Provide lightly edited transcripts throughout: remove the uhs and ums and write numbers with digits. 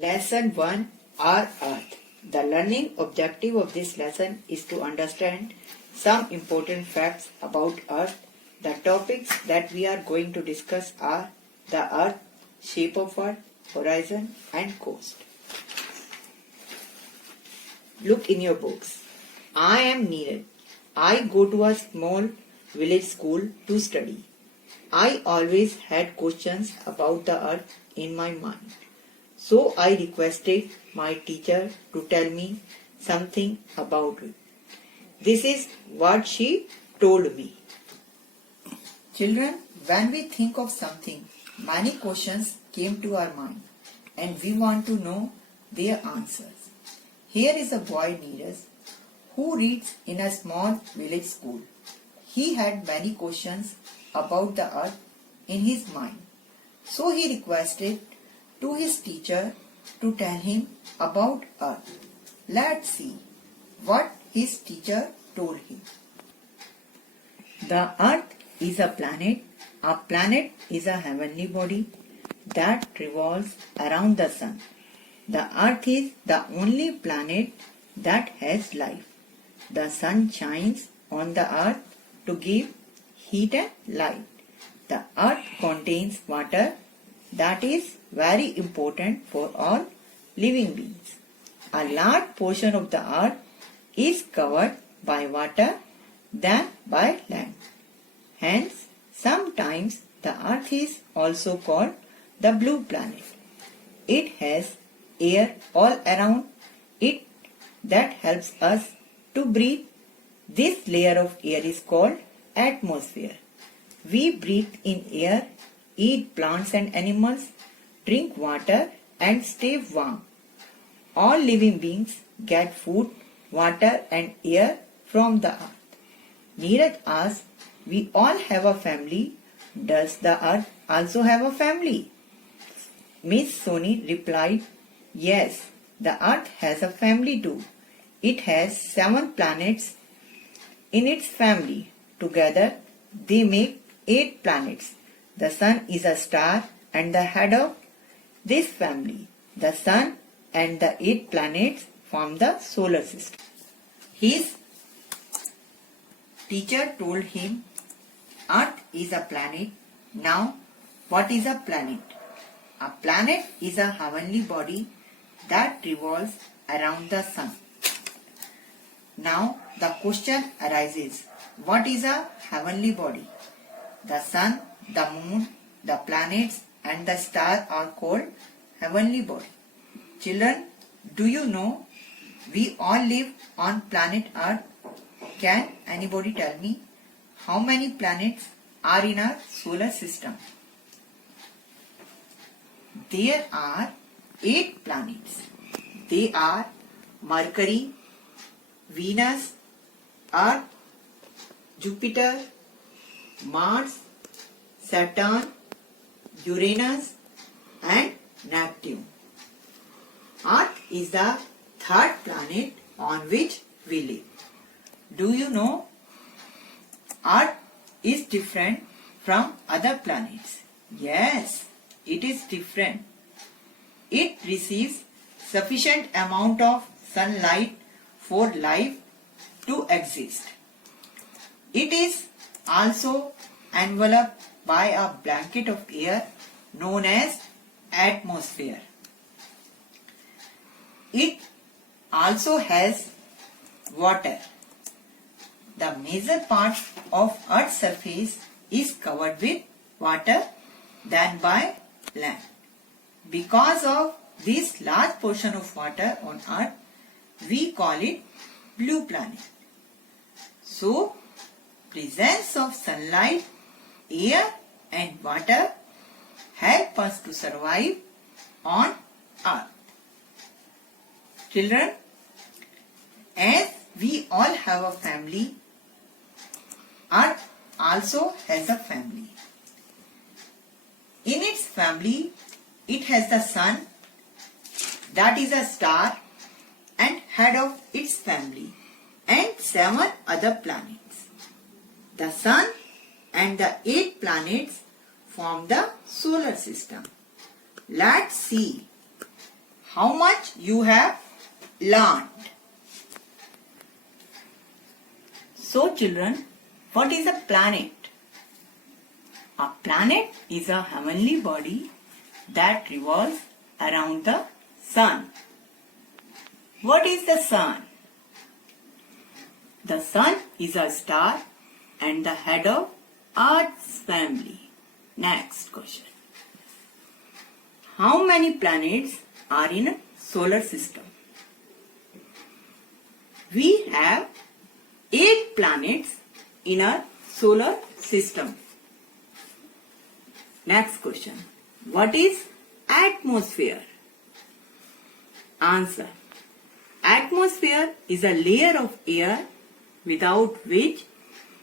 Lesson 1, Our Earth. The learning objective of this lesson is to understand some important facts about Earth. The topics that we are going to discuss are the Earth, shape of Earth, horizon and coast. Look in your books. I am Neeraj. I go to a small village school to study. I always had questions about the Earth in my mind. So I requested my teacher to tell me something about it. This is what she told me. Children, when we think of something, many questions came to our mind and we want to know their answers. Here is a boy Neeraj who reads in a small village school. He had many questions about the earth in his mind. So he requested to his teacher to tell him about earth. Let's see what his teacher told him. The earth is a planet. A planet is a heavenly body that revolves around the sun. The earth is the only planet that has life. The sun shines on the earth to give heat and light. The earth contains water that is very important for all living beings. A large portion of the earth is covered by water than by land. Hence, sometimes the earth is also called the blue planet. It has air all around it that helps us to breathe. This layer of air is called atmosphere. We breathe in air, eat plants and animals, drink water and stay warm. All living beings get food, water and air from the earth. Neeraj asked, we all have a family. Does the earth also have a family? Miss Soni replied, yes, the earth has a family too. It has 7 planets in its family. Together they make 8 planets. The sun is a star and the head of this family. The sun and the 8 planets form the solar system. His teacher told him, Earth is a planet. Now, what is a planet? A planet is a heavenly body that revolves around the sun. Now, the question arises, what is a heavenly body? The sun, the moon, the planets and the star are called heavenly body. Children, do you know we all live on planet Earth? Can anybody tell me how many planets are in our solar system? There are 8 planets. They are Mercury, Venus, Earth, Jupiter, Mars, Saturn, Uranus and Neptune. Earth is the 3rd planet on which we live. Do you know Earth is different from other planets? Yes, it is different. It receives sufficient amount of sunlight for life to exist. It is also enveloped by a blanket of air known as atmosphere. It also has water. The major part of Earth's surface is covered with water than by land. Because of this large portion of water on Earth, we call it blue planet. So, presence of sunlight, air and water help us to survive on Earth. Children, as we all have a family, Earth also has a family. In its family, it has the sun, that is a star and head of its family, and 7 other planets. The sun and the 8 planets form the solar system. Let's see how much you have learned. So children, what is a planet? A planet is a heavenly body that revolves around the sun. What is the sun? The sun is a star and the head of Earth's family. Next question. How many planets are in a solar system? We have 8 planets in our solar system. Next question. What is atmosphere? Answer. Atmosphere is a layer of air without which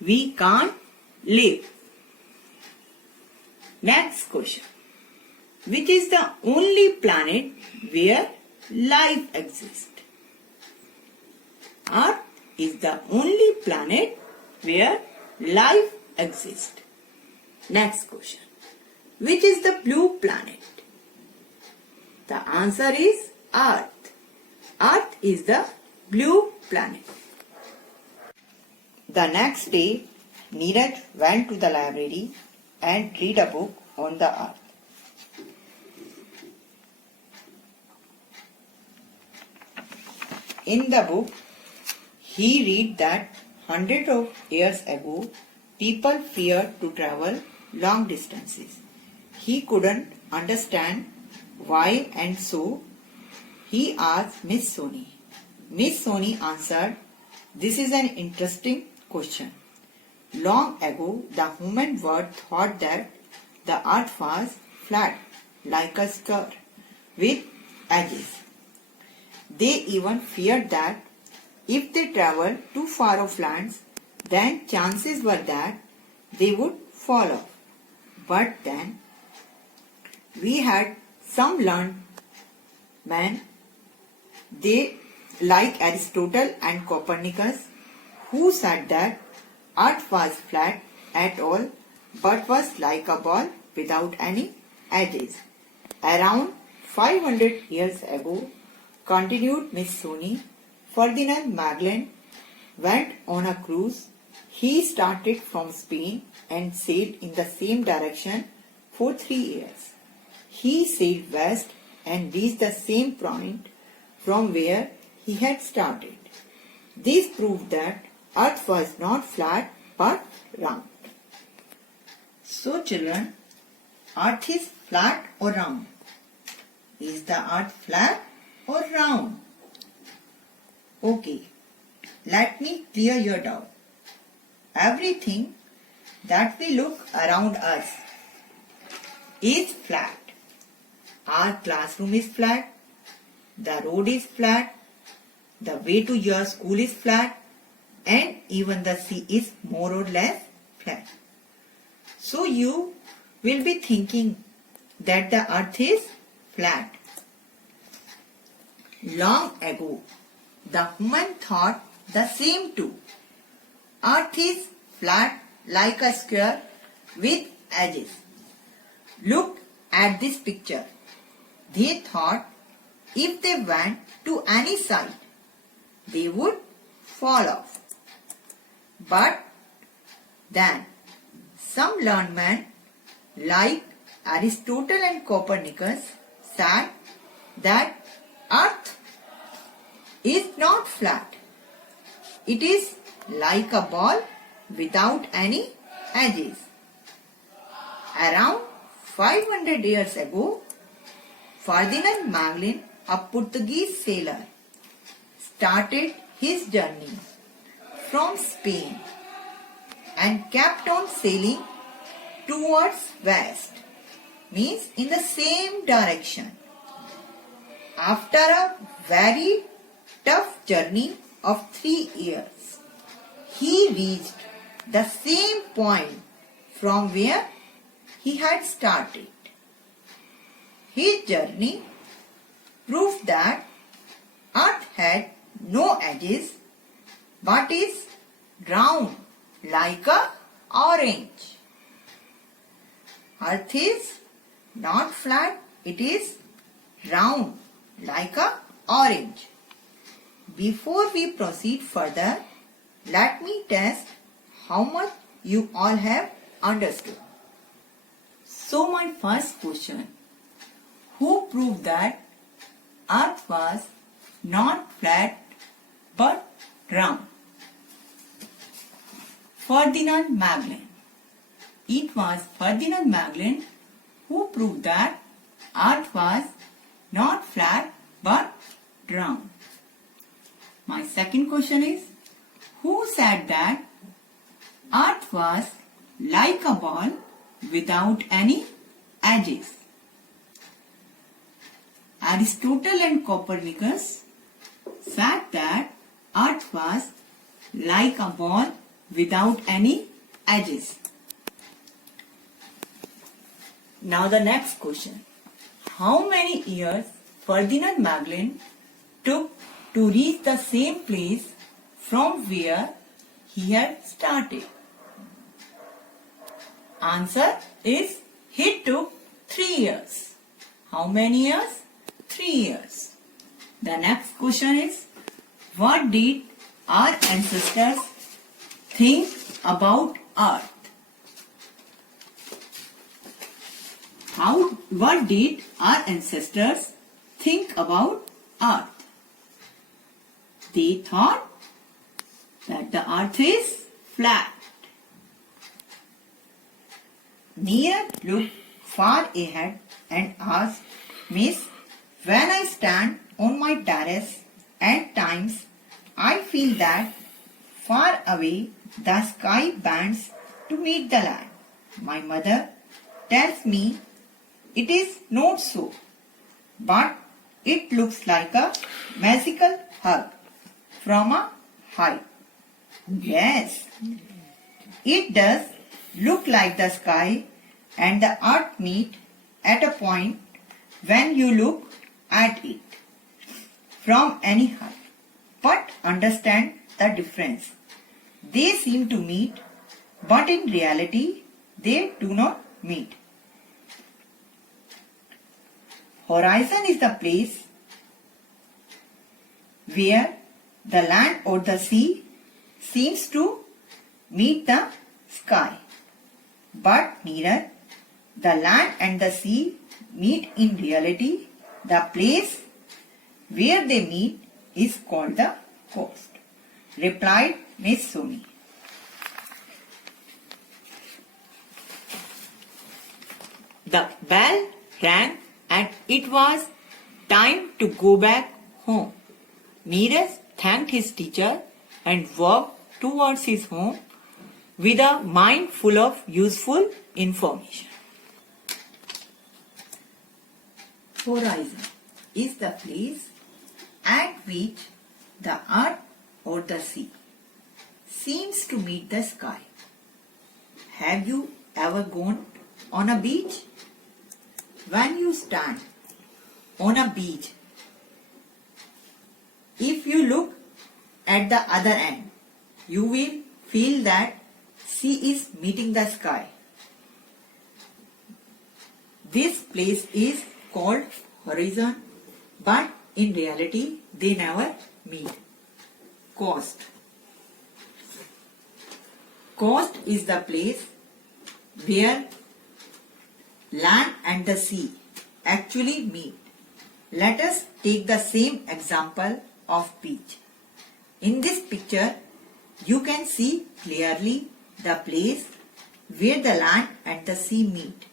we can't live. Next question. Which is the only planet where life exists? Earth is the only planet where life exists. Next question. Which is the blue planet? The answer is Earth. Earth is the blue planet. The next day, Neeraj went to the library and read a book on the earth. In the book, he read that hundreds of years ago, people feared to travel long distances. He couldn't understand why, and so he asked Miss Soni. Miss Soni answered, "This is an interesting question. Long ago, the human world thought that the earth was flat, like a sphere, with edges. They even feared that if they traveled too far off lands, then chances were that they would fall off. But then we had some learned men, they like Aristotle and Copernicus, who said that earth was flat at all but was like a ball without any edges. Around 500 years ago, continued Miss Soni, Ferdinand Magellan went on a cruise. He started from Spain and sailed in the same direction for 3 years. He sailed west and reached the same point from where he had started. This proved that earth was not flat but round. So children, earth is flat or round? Is the earth flat or round? Okay, let me clear your doubt. Everything that we look around us is flat. Our classroom is flat, the road is flat, the way to your school is flat, and even the sea is more or less flat. So you will be thinking that the earth is flat. Long ago, the human thought the same too. Earth is flat like a square with edges. Look at this picture. They thought if they went to any side, they would fall off. But then some learned men like Aristotle and Copernicus said that earth is not flat. It is like a ball without any edges. Around 500 years ago, Ferdinand Magellan, a Portuguese sailor, started his journey from Spain and kept on sailing towards west, means in the same direction. After a very tough journey of 3 years, he reached the same point from where he had started. His journey proved that earth had no edges but is round like a orange. Earth is not flat, it is round like a orange. Before we proceed further, let me test how much you all have understood. So my first question, who proved that Earth was not flat but round? Ferdinand Magellan. It was Ferdinand Magellan who proved that Earth was not flat but round. My second question is, who said that Earth was like a ball without any edges? Aristotle and Copernicus said that Earth was like a ball without any edges. Now the next question. How many years Ferdinand Magellan took to reach the same place from where he had started? Answer is, he took 3 years. How many years? 3 years. The next question is, what did our ancestors think about Earth? What did our ancestors think about Earth? They thought that the Earth is flat. Neeraj looked far ahead and asked, Miss, when I stand on my terrace, at times I feel that far away the sky bends to meet the land. My mother tells me it is not so, but it looks like a magical hug from a height. Yes, it does look like the sky and the earth meet at a point when you look at it from any height. But understand the difference. They seem to meet, but in reality they do not meet. Horizon is the place where the land or the sea seems to meet the sky. But neither the land and the sea meet in reality. The place where they meet is called the coast, replied Miss Soni. The bell rang and it was time to go back home. Neeraj thanked his teacher and walked towards his home with a mind full of useful information. Horizon is the place at which the earth or the sea seems to meet the sky. Have you ever gone on a beach? When you stand on a beach, if you look at the other end, you will feel that sea is meeting the sky. This place is called horizon, but in reality they never meet. Coast. Coast is the place where land and the sea actually meet. Let us take the same example of beach. In this picture, you can see clearly the place where the land and the sea meet.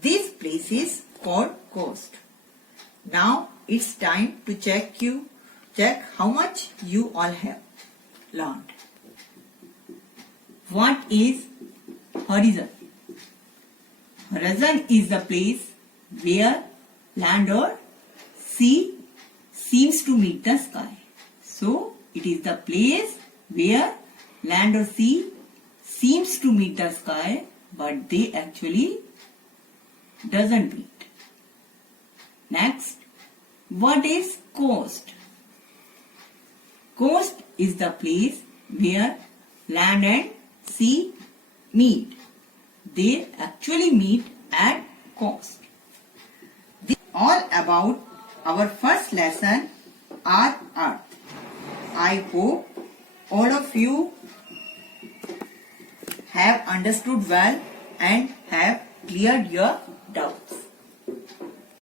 This place is called coast. Now it's time to check how much you all have learned. What is horizon? Horizon is the place where land or sea seems to meet the sky. So it is the place where land or sea seems to meet the sky, but they actually doesn't meet. Next, what is coast? Coast is the place where land and sea meet. They actually meet at coast. This is all about our first lesson on Earth. I hope all of you have understood well and have cleared your doubts.